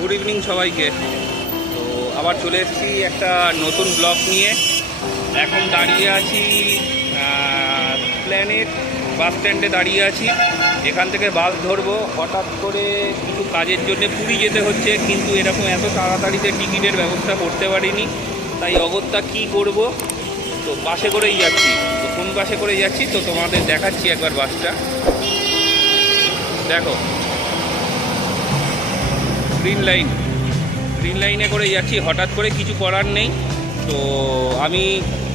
Good evening সবাইকে। তো আবার চলে এসেছি একটা নতুন ব্লগ নিয়ে। এখন দাঁড়িয়ে আছি প্ল্যানেট বাস স্ট্যান্ডে দাঁড়িয়ে আছি। এখান থেকে বাস ধরবো। হঠাৎ করে কিছু কাজের জন্য পুরী যেতে হচ্ছে, কিন্তু এরকম এত তাড়াতাড়িতে টিকিটের ব্যবস্থা করতে পারিনি। তাই অগত্যা কী করব, তো বাসে করেই যাচ্ছি। তো কোন বাসে করে যাচ্ছি তো তোমাদের দেখাচ্ছি একবার বাসটা। দেখো, গ্রিন লাইনে করে যাচ্ছি। হঠাৎ করে কিছু করার নেই। তো আমি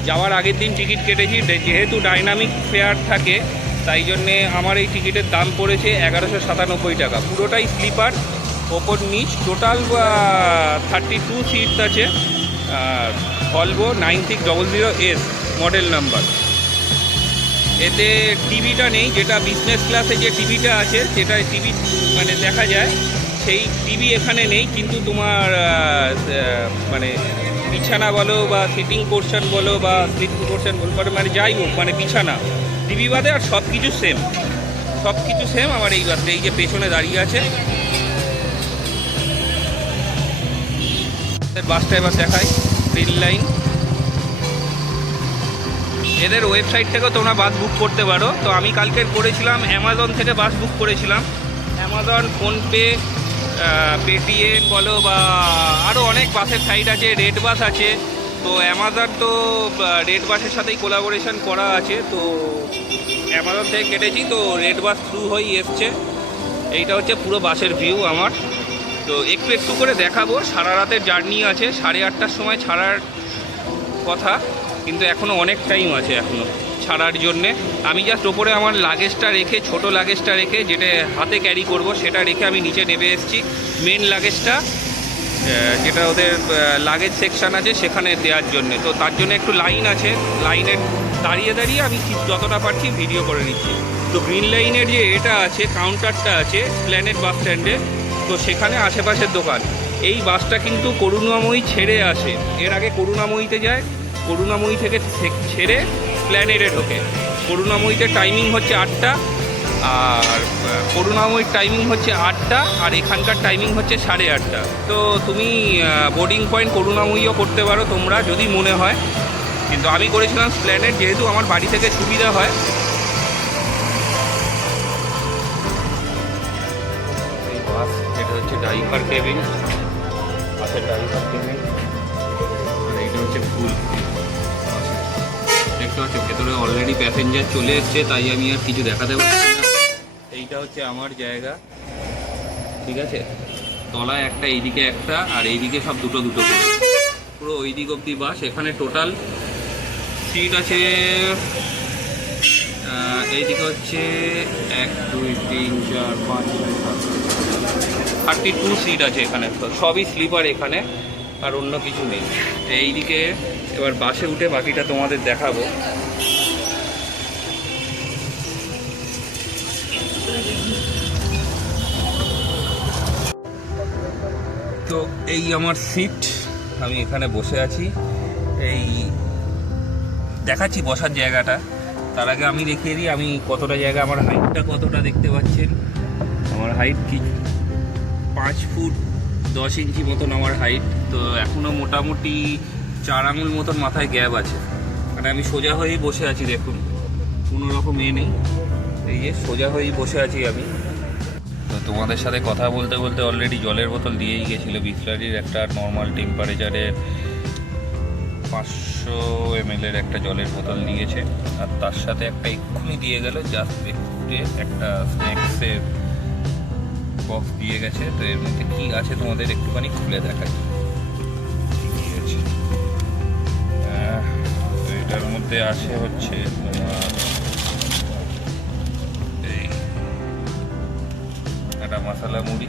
যাওয়ার আগের দিন টিকিট কেটেছি, যেহেতু ডাইনামিক ফেয়ার থাকে তাই জন্যে আমার এই টিকিটের দাম পড়েছে 1197 টাকা। পুরোটাই স্লিপার, ওপর নিচ, টোটাল 32 সিটস আছে। Volvo 9600S model number. এতে টিভিটা নেই, যেটা বিজনেস ক্লাসে যে টিভিটা আছে, যেটা টিভি মানে দেখা যায়, সেই টিভি এখানে নেই। কিন্তু তোমার মানে বিছানা বলো বা সিটিং পোর্শন বলো বা স্লিপিং পোর্শন বলো, মানে যাই হোক, মানে বিছানা টিভি বাদে আর সব কিছু সেম আমার এই বাসে। এই যে পেছনে দাঁড়িয়ে আছে বাসটা, এবার দেখাই গ্রিন লাইন। এদের ওয়েবসাইট থেকেও তোমরা বাস বুক করতে পারো। তো আমি কালকে করেছিলাম অ্যামাজন থেকে বাস বুক করেছিলাম। অ্যামাজন, ফোনপে, পেটিএম বলো বা আরও অনেক বাসের সাইট আছে। রেড বাস আছে। তো অ্যামাজন তো রেড বাসের সাথেই কোলাবোরেশন করা আছে। তো অ্যামাজন থেকে কেটেছি, তো রেড বাস থ্রু হয়েই এসছে। এইটা হচ্ছে পুরো বাসের ভিউ আমার। তো একটু করে দেখাবো। সারা রাতের জার্নি আছে, 8:30টার সময় ছাড়ার কথা, কিন্তু এখনও অনেক টাইম আছে এখনও ছাড়ার জন্যে। আমি জাস্ট ওপরে আমার লাগেজটা রেখে, ছোটো লাগেজটা রেখে, যেটা হাতে ক্যারি করব সেটা রেখে আমি নিচে নেমে এসেছি। মেন লাগেজটা যেটা ওদের লাগেজ সেকশান আছে সেখানে দেওয়ার জন্যে। তো তার জন্য একটু লাইন আছে, লাইনে দাঁড়িয়ে আমি যতটা পারছি ভিডিও করে নিচ্ছি। তো গ্রিন লাইনের যে এটা আছে, কাউন্টারটা আছে প্ল্যানেট বাস স্ট্যান্ডে, তো সেখানে আশেপাশের দোকান। এই বাসটা কিন্তু করুণাময়ী ছেড়ে আসে। এর আগে করুণাময়ীতে যায়, করুণাময়ী থেকে ছেড়ে প্ল্যানেটে ঢোকে। করুণাময়ীতে টাইমিং হচ্ছে 8টা, আর করুণাময়ীর টাইমিং হচ্ছে 8টা, আর এখানকার টাইমিং হচ্ছে 8:30। তো তুমি বোর্ডিং পয়েন্ট করুণাময়ীও করতে পারো তোমরা যদি মনে হয়, কিন্তু আমি করেছিলাম প্ল্যানেট, যেহেতু আমার বাড়ি থেকে সুবিধা হয়। এই বাস, এটা হচ্ছে ড্রাইভার কেবিন, বাসের ড্রাইভার কেবিন। আর এইটা হচ্ছে ফুল। দেখতে পাচ্ছি ভেতরে অলরেডি প্যাসেঞ্জার চলে এসছে, তাই আমি আর কিছু দেখাতে পারছি না। এইটা হচ্ছে আমার জায়গা, ঠিক আছে। তলায় একটা, এইদিকে একটা, আর এইদিকে সব দুটো করে, পুরো ওই দিক অব্দি বাস। এখানে টোটাল সিট আছে, এইদিকে হচ্ছে 1 2 3 4 5 32 সিট আছে এখানে। সবই স্লিপার এখানে, আর অন্য কিছু নেই। এইদিকে এবার বাসে উঠে বাকিটা তোমাদের দেখাবো। তো এই আমার সিট, আমি এখানে বসে আছি। এই দেখাচ্ছি বসার জায়গাটা। তার আগে আমি দেখিয়ে দিই আমি কতটা জায়গা, আমার হাইটটা কতটা দেখতে পাচ্ছেন। আমার হাইট কি 5 ফুট 10 ইঞ্চি মতন আমার হাইট। তো এখনও মোটামুটি 4 আঙুল মতন মাথায় গ্যাপ আছে। মানে আমি সোজা হয়েই বসে আছি, দেখুন, কোনো রকম নেই। এই যে সোজা হয়েই বসে আছি আমি। তো তোমাদের সাথে কথা বলতে বলতে অলরেডি জলের বোতল দিয়েই গেছিলো। বিসলারির একটা নর্মাল টেম্পারেচারের 500 ml একটা জলের বোতল দিয়েছে, আর তার সাথে একটা এক্ষুনি দিয়ে গেল জাস্ট একটা স্ন্যাক্সের বক্স দিয়ে গেছে। তো এর মধ্যে কী আছে তোমাদের একটুখানি খুলে দেখাই। ঠিকই আছে, তো এটার মধ্যে আছে হচ্ছে এই একটা মশলা মুড়ি,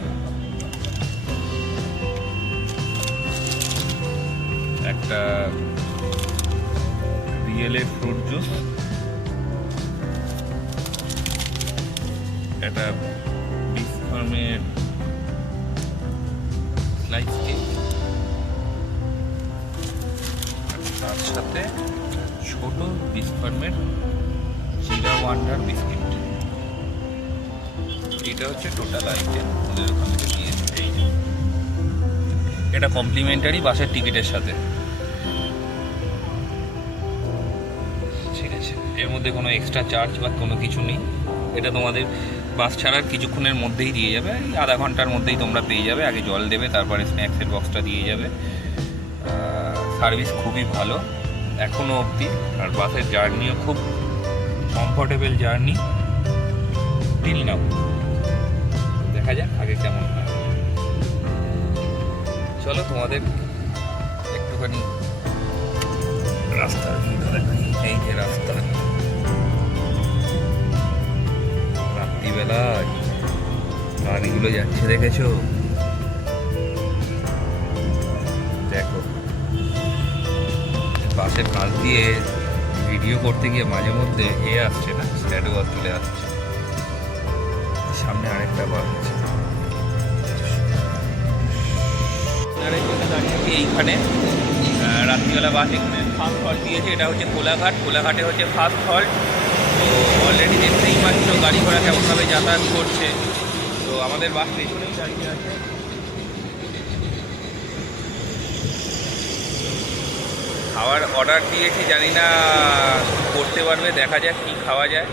একটা রিয়েলের ফ্রুট জুস, একটা বিফ ফার্মের স্লাইস কেক, তার সাথে ছোট বিফ ফার্মের জিরা ওয়ান্ডার বিস্কিট। এটা হচ্ছে টোটাল আইটেম ওদের ওখান থেকে দিয়েছে। এই এটা কমপ্লিমেন্টারি বাসের টিকিটের সাথে। ঠিক আছে, এর মধ্যে কোনো এক্সট্রা চার্জ বা কোনো কিছু নেই। এটা তোমাদের বাস ছাড়ার কিছুক্ষণের মধ্যেই দিয়ে যাবে, আধা ঘন্টার মধ্যেই তোমরা পেয়ে যাবে। আগে জল দেবে, তারপরে স্ন্যাক্সের বক্সটা দিয়ে যাবে। সার্ভিস খুবই ভালো এখনও অবধি, আর বাসের জার্নিও খুব কমফোর্টেবল জার্নি টিল নাও। দেখা যাক আগে কেমন হয়। চলো তোমাদের একটুখানি রাস্তার ভিডিও দেখাই। এই যে রাস্তা, রাত্রিবেলায় গাড়িগুলো যাচ্ছে দেখেছো? দেখো, বাসের কাছ দিয়ে ভিডিও করতে গিয়ে মাঝে মধ্যে আসছে না, স্ট্যাটু বাস চলে আসছে। সামনে আরেকটা বাস আছে। দাঁড়িয়ে এইখানে রাত্রিবেলা বাস এখানে ফার্স্ট হল্ট দিয়েছে। এটা হচ্ছে কোলাঘাট, কোলাঘাটে হচ্ছে ফার্স্ট হল্ট। তো অলরেডি দেখতেই পাচ্ছ গাড়ি ঘোড়া কেমনভাবে যাতায়াত করছে। তো আমাদের বাস পেছনেই দাঁড়িয়ে আছে। খাওয়ার অর্ডার দিয়েছি, জানি না করতে পারবে, দেখা যাক কী খাওয়া যায়।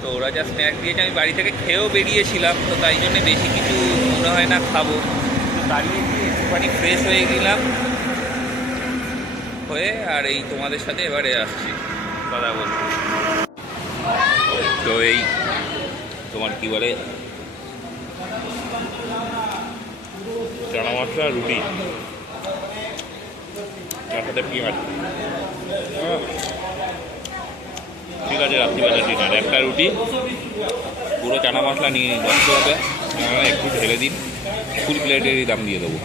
তো ওরা যা স্ন্যাক দিয়েছে, আমি বাড়ি থেকে খেয়েও বেরিয়েছিলাম, তো তাই জন্যে বেশি কিছু মনে হয় না খাবো। দাঁড়িয়েছি, একটুখানি ফ্রেশ হয়ে গেলাম হয়ে, আর এই তোমাদের সাথে এবারে আসছি কথা বলতে। তো এই তোমার কী বলে, চানা মশলা রুটি, তার সাথে পেঁয়াজ। ঠিক আছে, রাত্রিবেলা ডিনার একটা রুটি, পুরো চানা মশলা নিয়ে 10 টাকা, একটু ঢেলে দিন, ফুল প্লেটেরই দাম দিয়ে দেবো।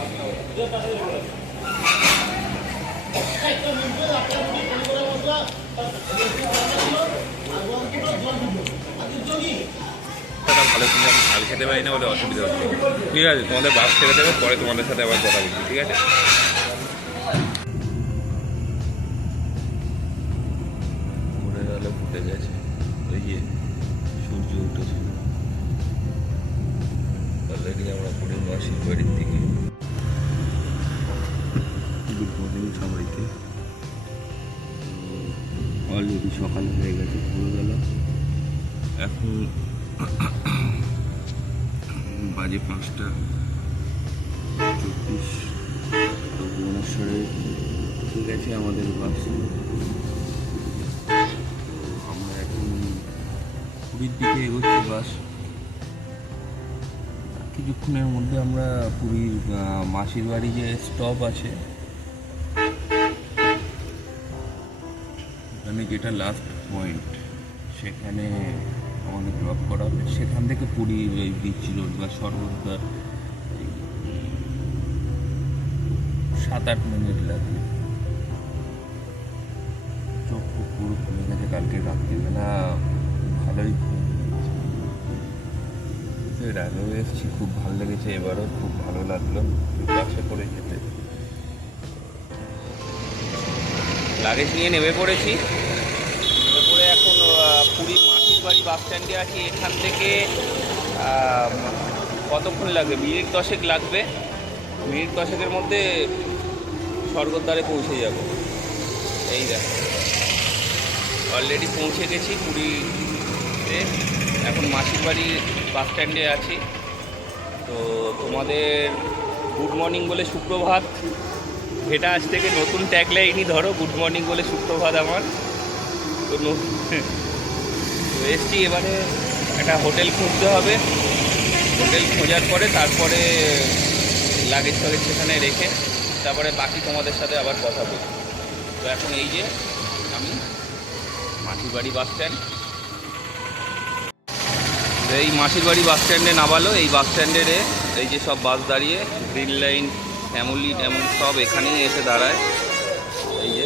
ভালো, কিন্তু আমি ঝাল খেতে পারি না বলে অসুবিধা হচ্ছে। ঠিক আছে, তোমাদের বাস ছেড়ে দেবে, পরে তোমাদের সাথে আবার কথা বলছি। ঠিক আছে, ভোরের আলো ফুটে গেছে, ওই যে সূর্য উঠেছিল। অলরেডি আমরা পুরীর মাসির বাড়ির দিকে। গুড মর্নিং সবাইকে। অলরেডি সকাল হয়ে গেছে, ভোরবেলা। এখন বাজে 5:34। তো ভুবনেশ্বরে ঠিক আছে আমাদের বাস। আমরা এখন পুরীর দিকে এগোচ্ছি বাস। কিছুক্ষণের মধ্যে আমরা পুরীর মাসির বাড়ি যে স্টপ আছে, ওখানে যেটা লাস্ট পয়েন্ট, সেখানে আমাদের ড্রপ করা হবে। সেখান থেকে পুরীর ওই বিচ রোড বা স্বর্গদ্বার 7-8 মিনিট লাগবে। চোখ পুরো খুলে গেছে, কালকে রাত্রিবেলা ভালোই এর আগেও এসেছি, খুব ভালো লেগেছে, এবারও খুব ভালো লাগলো বাসে করে যেতে। লাগেজ নিয়ে নেমে পড়েছি, নেমে পড়ে এখন পুরীর মাসির বাড়ি বাস স্ট্যান্ডে আছি। এখান থেকে কতক্ষণ লাগবে? মিনিট 10 লাগবে। মিনিট 10 মধ্যে স্বর্গদ্বারে পৌঁছে যাব। এই দেখো, অলরেডি পৌঁছে গেছি পুরীতে। এখন মাসির বাড়ি বাস স্ট্যান্ডে আছি। তো তোমাদের গুড মর্নিং বলে সুপ্রভাত, এটা আজ থেকে নতুন ট্যাগলাইনই ধরো, গুড মর্নিং বলে সুপ্রভাত আমার। তো এসছি, এবারে একটা হোটেল খুঁজতে হবে। হোটেল খোঁজার পরে তারপরে লাগেজ ফাগেজ সেখানে রেখে তারপরে বাকি তোমাদের সাথে আবার কথা বলবো। তো এখন এই যে আমি মাসির বাড়ি বাস স্ট্যান্ড, এই মাসির বাড়ি বাস স্ট্যান্ডে নামালো। এই বাস স্ট্যান্ডের এই যে সব বাস দাঁড়িয়ে, গ্রিন লাইন, ফ্যামিলি এমন সব এখানেই এসে দাঁড়ায়। এই যে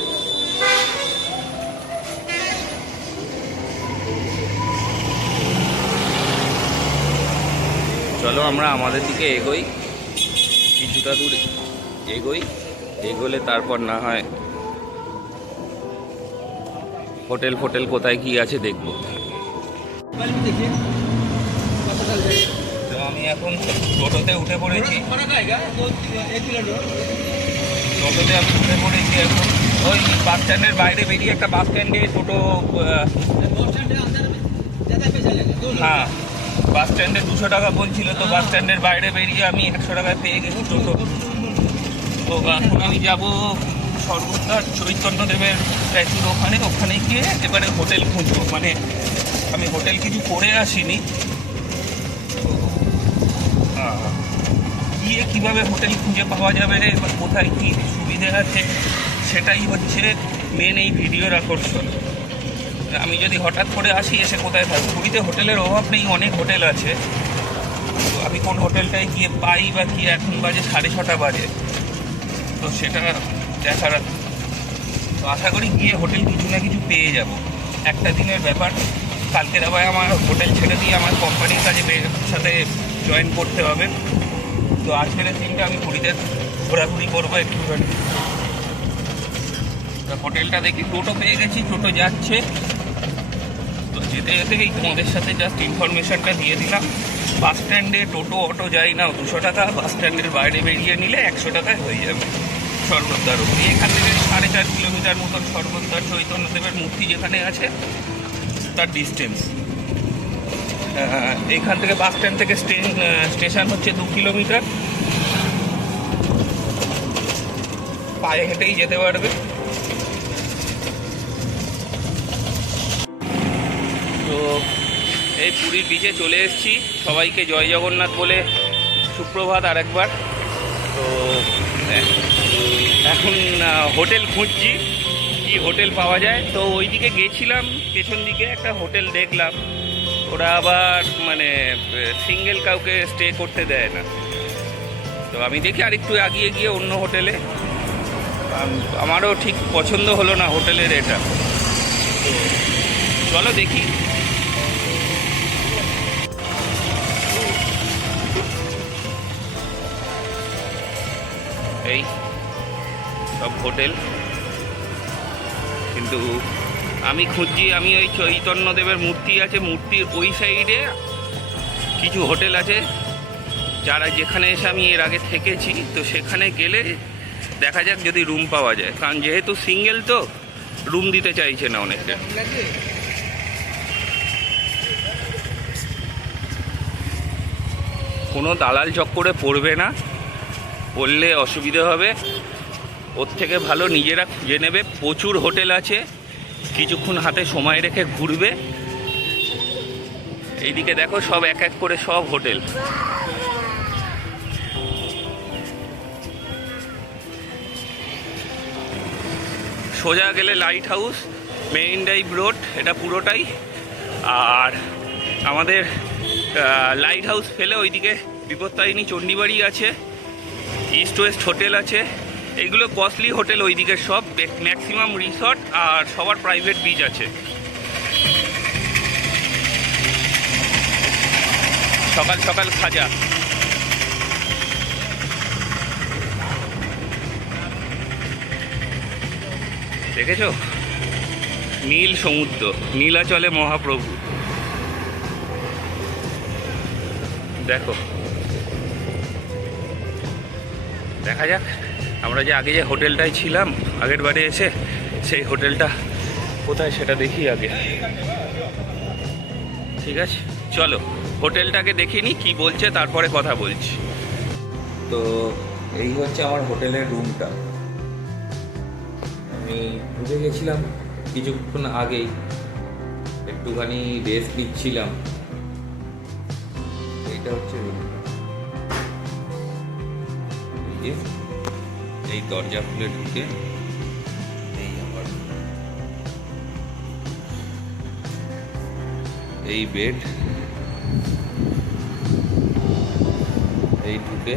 চলো আমরা আমাদের দিকে এগোই, কিছুটা দূর এগোলে তারপর না হয় হোটেল কোথায় কি আছে দেখবো। তো আমি এখন টোটোতে উঠে পড়েছি। টোটোতে আমি উঠে পড়েছি এখন। ওই বাস স্ট্যান্ডের বাইরে বেরিয়ে একটা বাস স্ট্যান্ডে টোটো, হ্যাঁ বাস স্ট্যান্ডে 200 টাকা বলছিল, তো বাস স্ট্যান্ডের বাইরে বেরিয়ে আমি 100 টাকায় পেয়ে গেছি টোটো। তো এখন আমি যাবো সর্বদার চৈতন্যদেবের স্ট্যাচুর ওখানে গিয়ে এবারে হোটেল খুঁজবো। মানে আমি হোটেল কিছু করে আসিনি, গিয়ে কীভাবে হোটেল খুঁজে পাওয়া যাবে বা কোথায় কী সুবিধে আছে সেটাই হচ্ছে মেন এই ভিডিওর আকর্ষণ। আমি যদি হঠাৎ করে আসি, এসে কোথায় থাকবো? পুরীতে হোটেলের অভাব নেই, অনেক হোটেল আছে। তো আমি কোন হোটেলটায় গিয়ে পাই বা কি, এখন বাজে 6:30 বাজে, তো সেটা দেখার। তো আশা করি গিয়ে হোটেল কিছু না কিছু পেয়ে যাব। একটা দিনের ব্যাপার, কালকের আবার আমার হোটেল ছেড়ে দিয়ে আমার কোম্পানির কাজে সাথে জয়েন করতে হবে। তো আজকের দিনটা আমি পুরীতে ঘোরাঘুরি করবো একটুখানি। হোটেলটা দেখি, টোটো পেয়ে গেছি, টোটো যাচ্ছে। তো যেতে যেতেই তোমাদের সাথে জাস্ট ইনফরমেশনটা দিয়ে দিলাম। বাস স্ট্যান্ডে টোটো অটো যাই না 200 টাকা, বাস স্ট্যান্ডের বাইরে বেরিয়ে নিলে 100 টাকায় হয়ে যাবে স্বর্গদ্বার অবধি। এখান থেকে 4.5 কিলোমিটার মতন স্বর্গদ্বার চৈতন্যদেবের মূর্তি যেখানে আছে তার ডিস্টেন্স। এখান থেকে বাস স্ট্যান্ড থেকে স্টেশন হচ্ছে 2 কিলোমিটার, পায়ে হেঁটেই যেতে পারবে। তো এই পুরীর বিচে চলে এসেছি, সবাইকে জয় জগন্নাথ বলে সুপ্রভাত আরেকবার। তো এখন হোটেল খুঁজছি, কি হোটেল পাওয়া যায়। তো ওইদিকে গেছিলাম, পেছন দিকে একটা হোটেল দেখলাম, ওরা আবার মানে সিঙ্গেল কাউকে স্টে করতে দেয় না। তো আমি দেখি আরেকটু এগিয়ে গিয়ে অন্য হোটেলে, আমারও ঠিক পছন্দ হলো না হোটেলের এটা। তো চলো দেখি। এই সব হোটেল, কিন্তু আমি খুঁজছি, আমি ওই চৈতন্যদেবের মূর্তি আছে, মূর্তির ওই সাইডে কিছু হোটেল আছে যারা, যেখানে এসে আমি এর আগে থেকেছি। তো সেখানে গেলে দেখা যাক যদি রুম পাওয়া যায়, কারণ যেহেতু সিঙ্গেল তো রুম দিতে চাইছে না অনেকে। কোনো দালাল চক্করে পড়বে না, পড়লে অসুবিধে হবে। ওর থেকে ভালো নিজেরা খুঁজে নেবে। প্রচুর হোটেল আছে, কিছুক্ষণ হাতে সময় রেখে ঘুরবে। এইদিকে দেখো সব এক এক করে সব হোটেল। সোজা গেলে light house, main drive road এটা পুরোটাই। আর আমাদের লাইট হাউস ফেলে ওইদিকে বিপত্তারিণী চণ্ডীবাড়ি আছে, ইস্ট ওয়েস্ট হোটেল আছে। এইগুলো কস্টলি হোটেল ওইদিকে সব, ম্যাক্সিমাম রিসর্ট, আর সবার প্রাইভেট বিচ আছে। সকাল সকাল খাজা। দেখেছো নীল সমুদ্র, নীলাচলে মহাপ্রভু। দেখো, দেখা যাক আমরা যে আগে যে হোটেলটায় ছিলাম আগের বারে এসে, সেই হোটেলটা কোথায় সেটা দেখি আগে। ঠিক আছে চলো হোটেলটাকে দেখে নিই কী বলছে, তারপরে কথা বলছি। তো এই হচ্ছে আমার হোটেলের রুমটা। আমি ঢুকে গেছিলাম কিছুক্ষণ আগেই, একটুখানি রেস্ট নিচ্ছিলাম। এইটা হচ্ছে রুমটা, এই দরজা খুলে ঢুকে এই আমার এই বেড, এই ঢুকে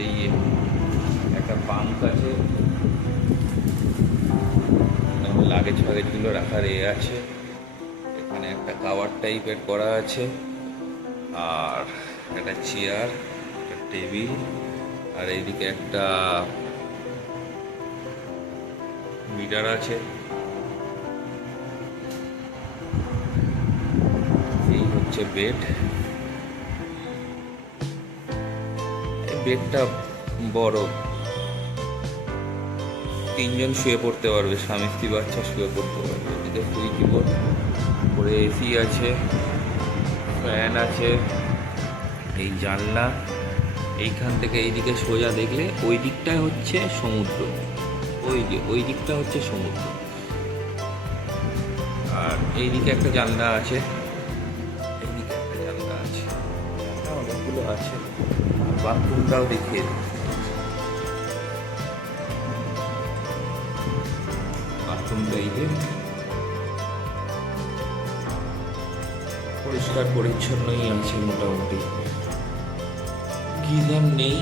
এই একটা পাম্প আছে, লাগেজ ফাগেজগুলো রাখার এ আছে। এখানে একটা কাভার টাইপের করা আছে, আর একটা চেয়ার, একটা টেবিল, আর এইদিকে একটা মিটার আছে। এই হচ্ছে বেড। বেডটা বড়, 3 জন শুয়ে পড়তে পারবে, স্বামী স্ত্রী বাচ্চা শুয়ে পড়তে পারবে। এদিকে সুইচ বোর্ড, উপরে এসি আছে, ফ্যান আছে। এই জানলা, এইখান থেকে এইদিকে সোজা দেখলে ওই দিকটায় হচ্ছে সমুদ্র, ওই দিকটা হচ্ছে সমুদ্র। আর এইদিকে একটা জানলা আছে, এইদিকে একটা জানলা আছে, জানলা অনেকগুলো আছে। বাথরুমটাও দেখিয়ে দিই। বাথরুমটা এই যে পরিষ্কার পরিচ্ছন্নই আছে মোটামুটি, গিজার নেই।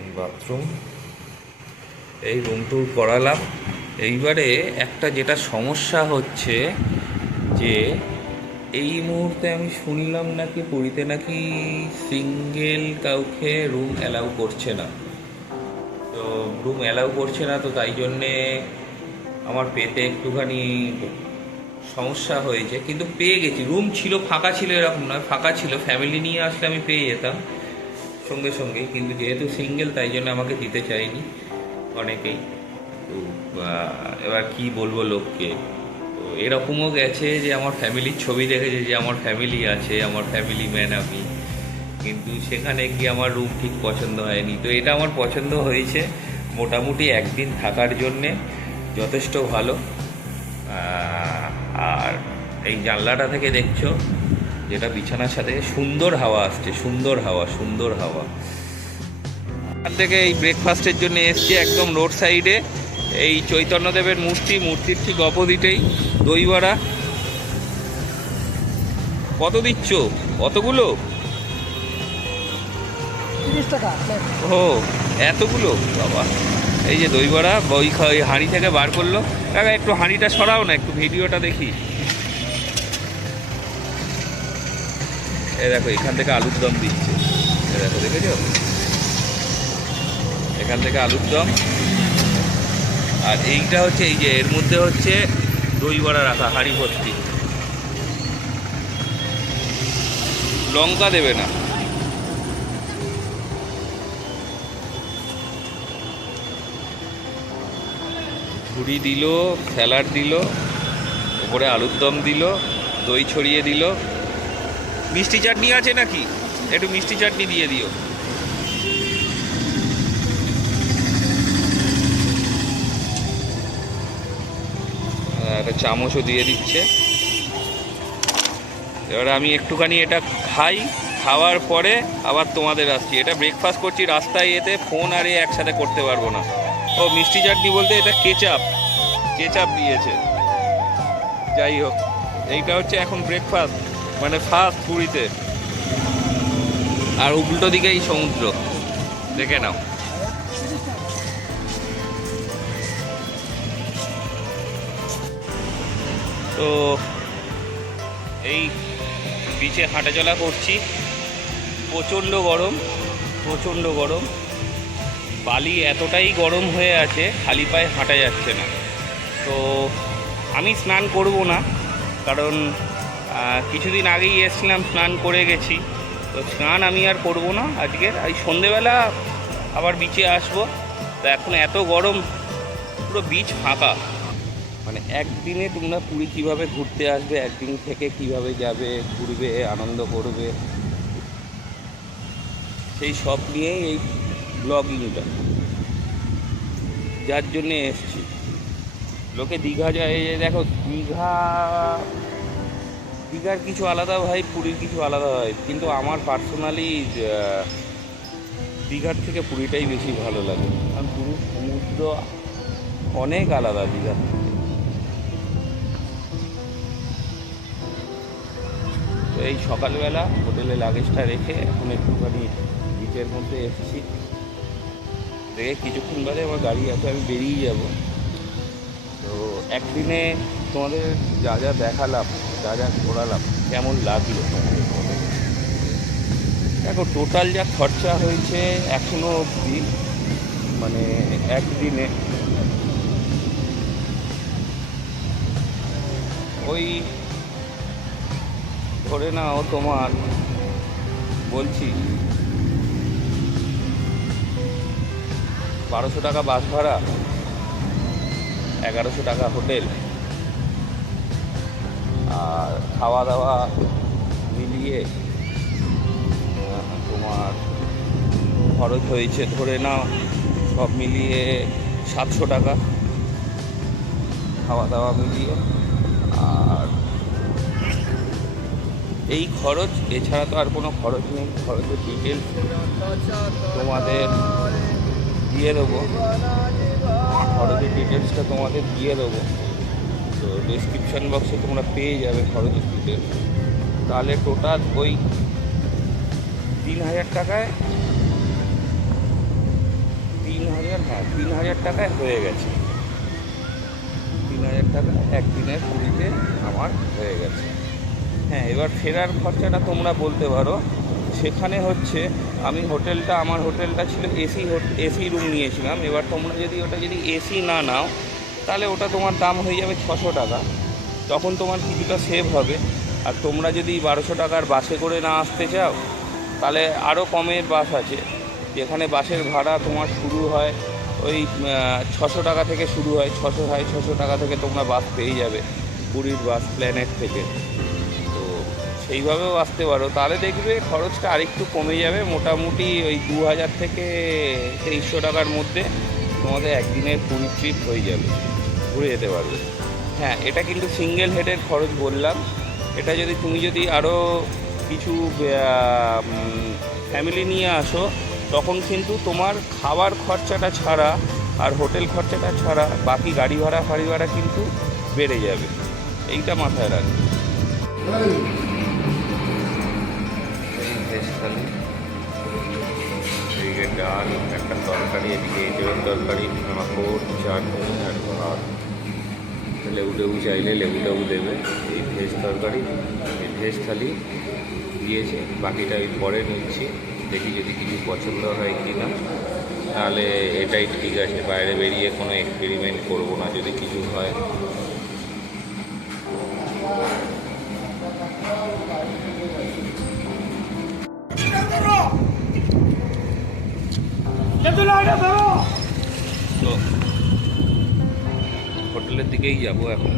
এই বাথরুম, এই রুম টুর করালাম। এইবারে একটা যেটা সমস্যা হচ্ছে যে এই মুহূর্তে আমি শুনলাম নাকি পুরীতে নাকি সিঙ্গেল কাউকে রুম অ্যালাউ করছে না। তো রুম অ্যালাউ করছে না, তো তাই জন্যে আমার পেতে একটুখানি সমস্যা হয়েছে। কিন্তু পেয়ে গেছি, রুম ছিল, ফাঁকা ছিল এরকম নয়, ফাঁকা ছিল। ফ্যামিলি নিয়ে আসলে আমি পেয়ে যেতাম সঙ্গে সঙ্গেই, কিন্তু যেহেতু সিঙ্গেল তাই জন্য আমাকে দিতে চাইনি অনেকেই। তো এবার কি বলবো লোককে, তো এরকমও গেছে যে আমার ফ্যামিলির ছবি দেখেছে যে আমার ফ্যামিলি আছে, আমার ফ্যামিলি ম্যান আমি, কিন্তু সেখানে গিয়ে আমার রুম ঠিক পছন্দ হয়নি। তো এটা আমার পছন্দ হয়েছে, মোটামুটি একদিন থাকার জন্যে যথেষ্ট ভালো। আর এই জানলাটা থেকে দেখছো যেটা বিছানার সাথে সুন্দর হাওয়া আসছে, সুন্দর হাওয়া, সুন্দর হাওয়া। এখান থেকে এই ব্রেকফাস্টের জন্য এসছি একদম রোড সাইডে, এই চৈতন্যদেবের মূর্তির ঠিক অপোজিটেই দই বড়া। কত দিচ্ছ? কতগুলো? 30 টাকা। ও এতগুলো বাবা! এই যে দই বড়া ওই হাঁড়ি থেকে বার করলো। কাকা একটু হাঁড়িটা সরাও না, একটু ভিডিওটা দেখি। এ দেখো এখান থেকে আলুর দম দিচ্ছে, এ দেখো, দেখেছো? এখান থেকে আলুর দম। আর এইটা হচ্ছে এই যে এর মধ্যে হচ্ছে দই বড়া রাখা, হাঁড়ি ভর্তি। লঙ্কা দেবে না। ঝুড়ি দিল, স্যালাড দিল, উপরে আলুর দম দিল, দই ছড়িয়ে দিল। মিষ্টি চাটনি আছে নাকি? একটু মিষ্টি চাটনি দিয়ে দিও। একটা চামচও দিয়ে দিচ্ছে। এবারে আমি একটুখানি এটা খাই, খাওয়ার পরে আবার তোমাদের আসছি। এটা ব্রেকফাস্ট করছি রাস্তায়, এতে ফোন আর একসাথে করতে পারবো না। ও মিষ্টি চাটনি বলতে এটা কেচাপ দিয়েছে। যাই হোক, এইটা হচ্ছে এখন ব্রেকফাস্ট, মানে ফার্স্ট পুরীতে। আর উল্টো দিকে এই সমুদ্র, দেখে নাও। তো এই বিচে হাঁটাচলা করছি, প্রচণ্ড গরম, প্রচণ্ড গরম। বালি এতটাই গরম হয়ে আছে, খালি পায়ে হাঁটা যাচ্ছে না। তো আমি স্নান করব না, কারণ কিছুদিন আগেই এসেছিলাম, স্নান করে গেছি। তো স্নান আমি আর করব না আজকের। এই সন্ধেবেলা আবার বিচে আসবো। তো এখন এত গরম, পুরো বিচ ফাঁকা। মানে একদিনে তোমরা পুরী কীভাবে ঘুরতে আসবে, একদিন থেকে কিভাবে যাবে, ঘুরবে, আনন্দ করবে, সেই সব নিয়েই এই ব্লগিংটা, যার জন্যে এসছি। লোকে দীঘা যায়, এই যে দেখো দীঘার কিছু আলাদা হয়, পুরীর কিছু আলাদা হয়, কিন্তু আমার পার্সোনালি দীঘার থেকে পুরীটাই বেশি ভালো লাগে। কারণ পুরীর সমুদ্র অনেক আলাদা দীঘার থেকে। তো এই সকালবেলা হোটেলে লাগেজটা রেখে এখন একটুখানি বিচের মধ্যে এসেছি। দেখে কিছুক্ষণ বাদে আমার গাড়ি আছে, আমি বেরিয়ে যাব। তো একদিনে তোমাদের যা যা দেখালাম, যা যা ঘোরালাম, কেমন লাগলো দেখো। টোটাল যা খরচা হয়েছে এখনো অবধি, মানে একদিনে ওই ধরে নাও তোমার বলছি 1200 টাকা বাস ভাড়া, 1100 টাকা হোটেল, আর খাওয়া দাওয়া মিলিয়ে তোমার খরচ হয়েছে ধরে নাও সব মিলিয়ে 700 টাকা খাওয়া দাওয়া মিলিয়ে। আর এই খরচ, এছাড়া তো আর কোনো খরচ নেই। খরচের ডিটেলস তোমাদের দিয়ে দেবো, খরচের ডিটেলসটা তোমাদের দিয়ে দেবো, তো ডেসক্রিপশান বক্সে তোমরা পেয়ে যাবে খরচের ডিটেলস। তাহলে টোটাল ওই 3000 টাকায় 3000 টাকায় হয়ে গেছে। 3000 টাকা একদিনের পুরীতে আমার হয়ে গেছে। হ্যাঁ, এবার ফেরার খরচাটা তোমরা বলতে পারো। সেখানে হচ্ছে আমি আমার হোটেলটা ছিল এসি রুম নিয়েছিলাম। এবার তোমরা যদি এসি না নাও তাহলে ওটা তোমার দাম হয়ে যাবে 600 টাকা। তখন তোমার কিছুটা সেভ হবে। আর তোমরা যদি 1200 টাকার বাসে করে না আসতে চাও তাহলে আরও কমের বাস আছে, যেখানে বাসের ভাড়া তোমার শুরু হয় ওই 600 টাকা থেকে শুরু হয়। 600 টাকা থেকে তোমরা বাস পেয়ে যাবে, পুরীর বাস প্ল্যানেট থেকে। তো সেইভাবেও আসতে পারো, তাহলে দেখবে খরচটা আরেকটু কমে যাবে। মোটামুটি ওই 2000 থেকে 2300 টাকার মধ্যে তোমাদের একদিনের পুরী ট্রিপ হয়ে যাবে, ঘুরে যেতে পারবে। হ্যাঁ, এটা কিন্তু সিঙ্গেল হেডের খরচ বললাম। এটা তুমি যদি আরও কিছু ফ্যামিলি নিয়ে আসো তখন কিন্তু তোমার খাবার খরচাটা ছাড়া আর হোটেল খরচাটা ছাড়া বাকি গাড়ি ভাড়া কিন্তু বেড়ে যাবে। এইটা মাথায় রাখবে। এদিকে ডাল, একটা তরকারি, এদিকে এঁচড়ের তরকারি, পাঁপড়, চাটনি আর ভাত। লেবু চাইলে লেবু দেবে। এই ভেজ তরকারি, এই ভেজ থালি দিয়েছে। বাকিটা আমি পরে নিচ্ছি, দেখি যদি কিছু পছন্দ হয় কি না। তাহলে এটাই ঠিক আছে, বাইরে বেরিয়ে কোনো এক্সপেরিমেন্ট করব না যদি কিছু হয়। তো হোটেলের দিকেই যাবো এখন।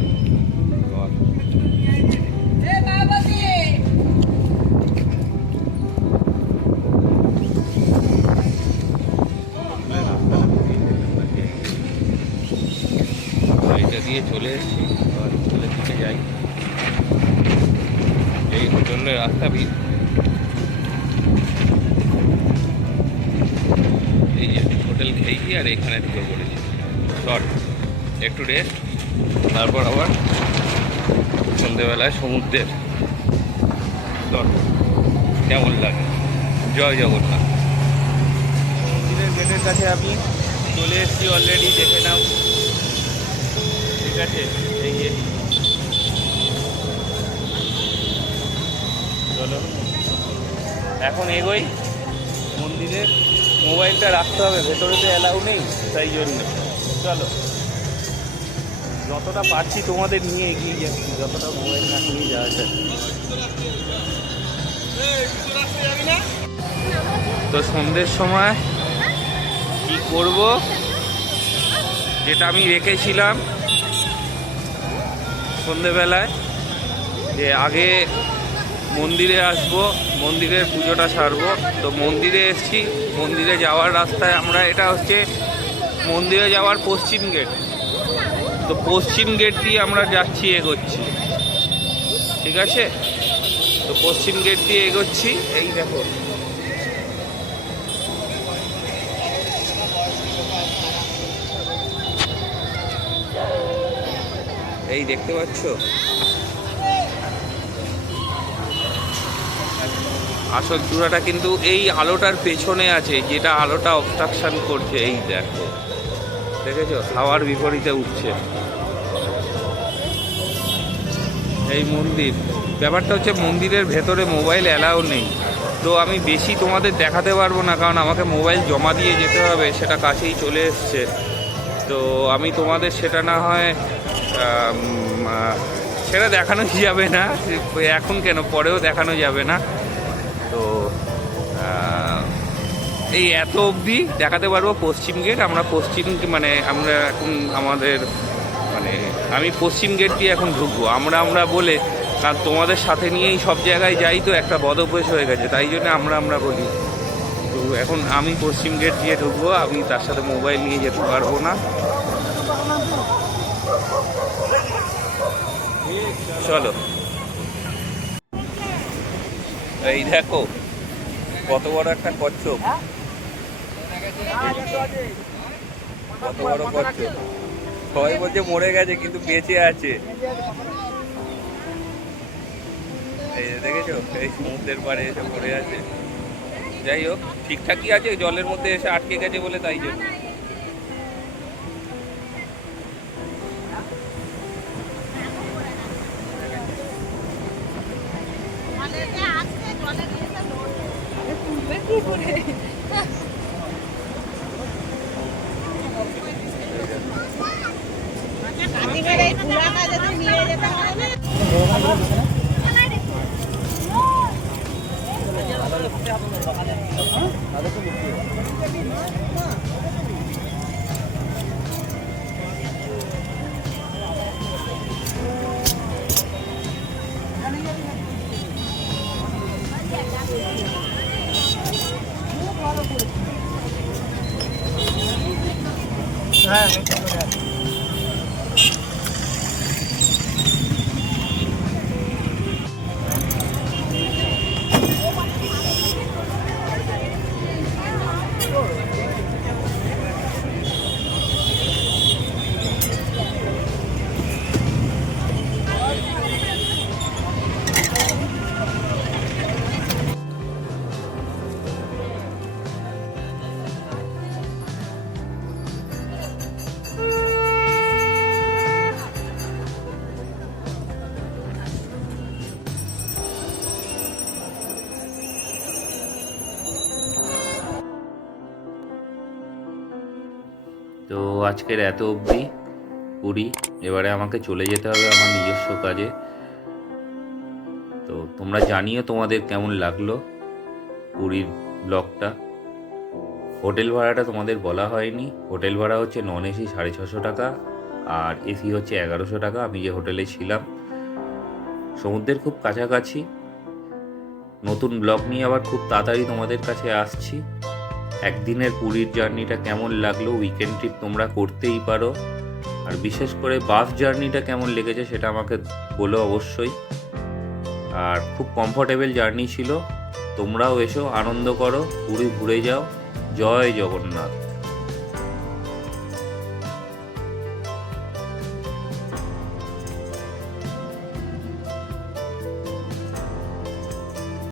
দিয়ে চলে এসেছি, হোটেলের দিকে যাই। এই হোটেলের রাস্তা এই যে হোটেল খেয়েছি আর এখানে ঢুকে পড়েছি। শর্ট একটু রেস্ট, তারপর আবার সন্ধ্যেবেলায় সমুদ্রের শর্ট। কেমন লাগে? জয় জগন্নাথ। মন্দিরের গেটের কাছে আমি চলে এসেছি অলরেডি, দেখে নাও। ঠিক আছে, এই যে চলো এখন এগোই মন্দিরে। মোবাইলটা রাখতে হবে, ভেতরে তো অ্যালাউ নেই, তাই জন্য চলো যতটা পারছি তোমাদের নিয়ে এগিয়ে যাচ্ছি, যতটা মোবাইল না নিয়ে যাওয়া যায়। তো সন্ধ্যের সময় কি করব, যেটা আমি রেখেছিলাম সন্ধেবেলায়, যে আগে মন্দিরে আসবো, মন্দিরের পুজোটা সারবো। তো মন্দিরে এসেছি, মন্দিরে যাওয়ার রাস্তায় এটা হচ্ছে মন্দিরে যাওয়ার পশ্চিম গেট। তো পশ্চিম গেট দিয়ে আমরা যাচ্ছি, এগোচ্ছি। ঠিক আছে, তো পশ্চিম গেট দিয়ে এগোচ্ছি। এই দেখো, এই দেখতে পাচ্ছ, আসল চূড়াটা কিন্তু এই আলোটার পেছনে আছে, যেটা আলোটা অবস্ট্রাকশন করছে। এই দেখো, দেখেছো, হাওয়ার বিপরীতে উঠছে এই মন্দির। ব্যাপারটা হচ্ছে মন্দিরের ভেতরে মোবাইল অ্যালাউ নেই। তো আমি বেশি তোমাদের দেখাতে পারবো না, কারণ আমাকে মোবাইল জমা দিয়ে যেতে হবে, সেটা কাছেই চলে এসছে। তো আমি তোমাদের সেটা না হয় সেটা দেখানো যাবে না এখন, কেন পরেও দেখানো যাবে না। তো এই এত অবধি দেখাতে পারবো পশ্চিম গেট। আমরা মানে আমরা এখন আমাদের মানে আমি পশ্চিম গেট দিয়ে এখন ঢুকবো আমরা বলে, কারণ তোমাদের সাথে নিয়েই সব জায়গায় যাই, তো একটা বদ অভ্যাস হয়ে গেছে, তাই জন্য আমরা বলি। তো এখন আমি পশ্চিম গেট দিয়ে ঢুকবো, আমি তার সাথে মোবাইল নিয়ে যেতে পারবো না। চলো, এই দেখো কত বড় একটা কচ্ছপ, কত বড় কচ্ছপ। সবাই বলছে মরে গেছে, কিন্তু বেঁচে আছে। এই যে দেখেছো, এই সমুদ্রের পাড়ে এসে পড়ে আছে। যাই হোক, ঠিকঠাকই আছে, জলের মধ্যে এসে আটকে গেছে বলে, তাই জন্য। তো আজকের এত অবধি পুরী। এবারে আমাকে চলে যেতে হবে আমার নিজস্ব কাজে। তো তোমরা জানিও তোমাদের কেমন লাগলো পুরীর ব্লগটা। হোটেল ভাড়াটা তোমাদের বলা হয়নি। হোটেল ভাড়া হচ্ছে নন এসি 650 টাকা, আর এসি হচ্ছে 1100 টাকা। আমি যে হোটেলে ছিলাম সমুদ্রের খুব কাছাকাছি। নতুন ব্লগ নিয়ে আবার খুব তাড়াতাড়ি তোমাদের কাছে আসছি। একদিনের পুরীর জার্নিটা কেমন লাগলো, উইকেন্ড ট্রিপ তোমরা করতেই পারো। আর বিশেষ করে বাস জার্নিটা কেমন লেগেছে সেটা আমাকে বলো অবশ্যই। আর খুব কমফোর্টেবল জার্নি ছিল। তোমরাও এসো, আনন্দ করো, পুরী ঘুরে যাও। জয় জগন্নাথ।